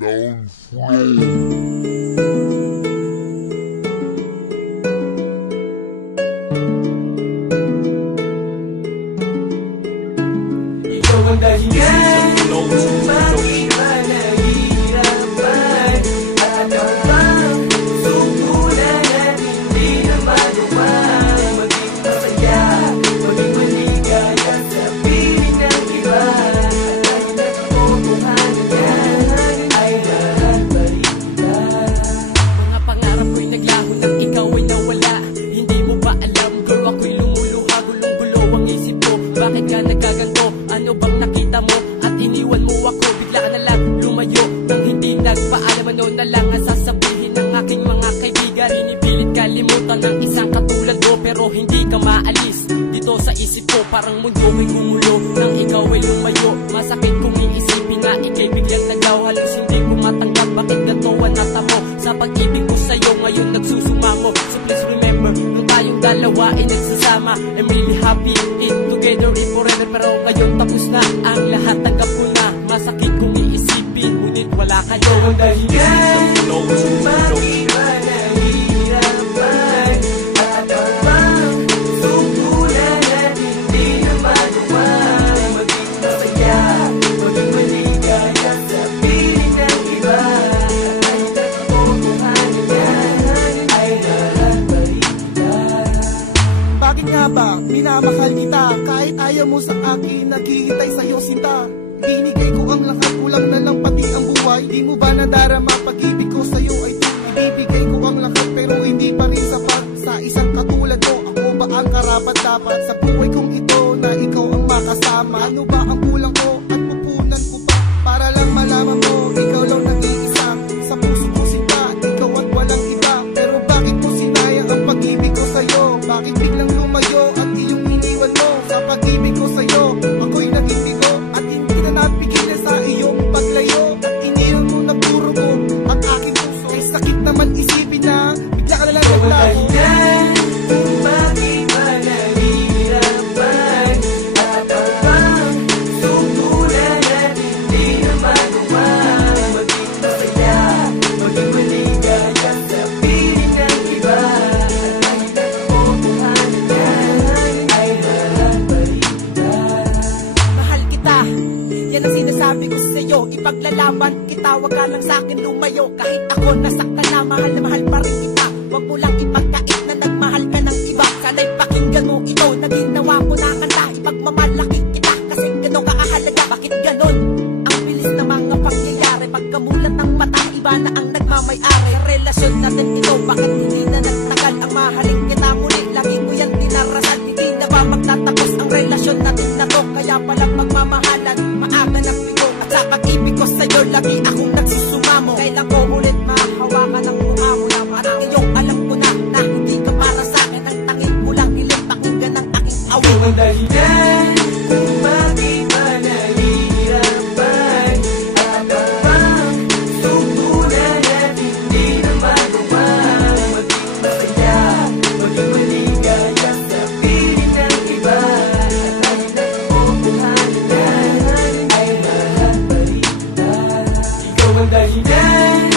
Ikaw ang dahilan kung bakit ba nahihirapan, at ang bang sukulan at hindi na magawa. Maging masaya, maging maligaya sa piling ng iba, at tayo nagkukuhan yan ay lahat balita. Mga pangarap ko'y naglaho nang ikaw ay nawala. Hindi mo ba alam, girl, ako'y lumuluha, gulong-gulo ang isip ko. Bakit ka nagkaganto? Ano bang nakita mo? At iniwan mo ako, bigla ka na lang lumayo nang hindi nagpaalam. Ano na lang ang sasabihin ng aking mga kaibigan? Pinipilit kalimutan ng isang katulad mo, pero hindi ka maalis dito sa isip ko. Parang mundo ay gumulo nang ikaw ay lumayo. Masakit kung iisipin na ikay biglang nagaw. Halos hindi ko matanggap bakit ganito ang natamo. Sa pag-ibig ko sa'yo ngayon nagsusumamo. So please remember, nung tayong dalawa ay nagsasama, I'm really happy it together if forever. Pero ngayon tapos na ang lahat, tanggap ko na. Masakit kung iisipin, ngunit wala ka na. Ikaw ang dahilan kung bakit ba nahihirapan, at ang bang sukulan at hindi na magawa. Maging masaya, maging maligaya sa piling ng iba, at tayo nagkukuhan yan ay lahat balita. Bakit nga ba minamahal kita? Kahit ayaw mo sa akin, naghihintay sa'yo sinta. Binigay ko ang lahat, kulang na lang pati ang buhay. Di mo ba nadarama pag-ibig ko sa'yo ay tunay? Ibibigay ko ang lahat pero hindi pa rin sapat. Sa isang katulad mo, ako ba ang karapat-dapat? Sa buhay kong ito na ikaw ang makasama. Ano ba ang kulang ko at pupunan ko pa? Para lang malaman mo, ikaw lang nag-iisa. Sa puso ko sinta, ikaw at walang iba. Pero bakit mo sinayang ang pag-ibig ko sa'yo? Bakit biglang lumayo at iyong iniwan mo? Sa pag-ibig ko sa'yo, ako'y naging bigo at hindi na napigilan sa iyong paglayo. At iniwan mo na puro ko ang aking puso. Ay sakit naman isipin na bigla ka na lang Ikaw ang naglaho. dahilan kung bakit ba nahihirapan, at ang bang sukulan at hindi na magawa. Maging masaya, maging maligaya sa piling ng iba, at tayo nagkukuhan yan ay lahat balita. Mahal kita, yan ang sinasabi ko sa'yo. Ipaglalaban kita, wag ka lang sa'kin lumayo. Kahit ako nasaktan na mahal pa rin kita. Wag mo lang ipagkait na nagmahal ka ng iba. Sana'y pakinggan mo ito na ginawa ko na kanta. Ipagmamalaki kita kasi gano'n kakahalaga. Bakit ganon? Ang bilis na mga pangyayari. Pagkamulat ng mata, iba na ang nagmamay-ari. Relasyon natin ito, bakit hindi na nagtagal? Ang mahalin kita muli, lagi ko yan dinarasan. Hindi na ba magtatapos ang relasyon natin na to? Kaya palang magmamahalan, maaga na bigo. At sa pag-ibig ko sa'yo, lagi akong nagsusumamo. Kailan ko ulit mahawakan ang mukha mo na parang iyong alam ko na hindi ka para sa'kin. Ang tanging mo lang hiling, pakinggan ang aking awit. Ikaw ang dahilan kung bakit ba nahihirapan, at ang bang sukulan at hindi na magawa. Maging masaya, maging maligaya sa piling ng iba, at tayo nagkukuhan yan ay lahat balita. Ikaw ang dahilan